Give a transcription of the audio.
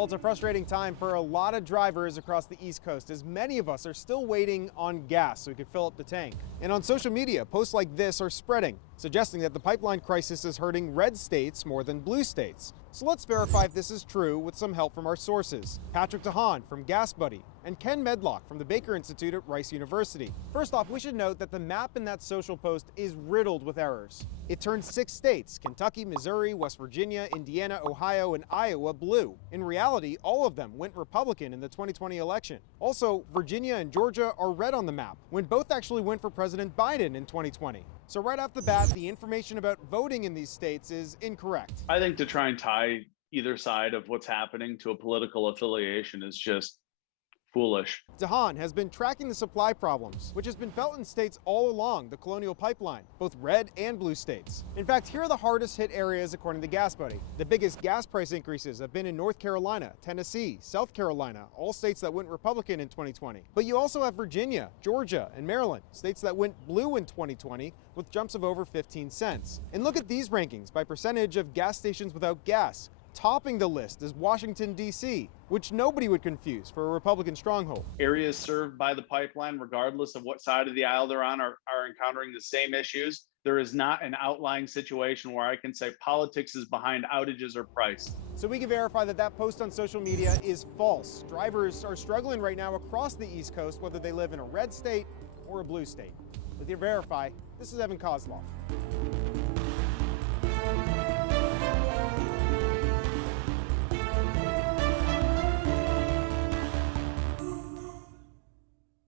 Well, it's a frustrating time for a lot of drivers across the East Coast, as many of us are still waiting on gas so we could fill up the tank. And on social media, posts like this are spreading, suggesting that the pipeline crisis is hurting red states more than blue states. So let's verify if this is true with some help from our sources. Patrick DeHaan from GasBuddy and Ken Medlock from the Baker Institute at Rice University. First off, we should note that the map in that social post is riddled with errors. It turns 6 states, Kentucky, Missouri, West Virginia, Indiana, Ohio, and Iowa, blue. In reality, all of them went Republican in the 2020 election. Also, Virginia and Georgia are red on the map, when both actually went for President Biden in 2020. So right off the bat, the information about voting in these states is incorrect. I think to try and tie either side of what's happening to a political affiliation is just foolish. DeHaan has been tracking the supply problems, which has been felt in states all along the Colonial Pipeline, both red and blue states. In fact, here are the hardest hit areas according to GasBuddy. The biggest gas price increases have been in North Carolina, Tennessee, South Carolina, all states that went Republican in 2020. But you also have Virginia, Georgia, and Maryland, states that went blue in 2020 with jumps of over 15 cents. And look at these rankings by percentage of gas stations without gas. Topping the list is Washington, D.C., which nobody would confuse for a Republican stronghold. Areas served by the pipeline, regardless of what side of the aisle they're on, are encountering the same issues. There is not an outlying situation where I can say politics is behind outages or price. So we can verify that that post on social media is false. Drivers are struggling right now across the East Coast, whether they live in a red state or a blue state. With your Verify, this is Evan Kozlov.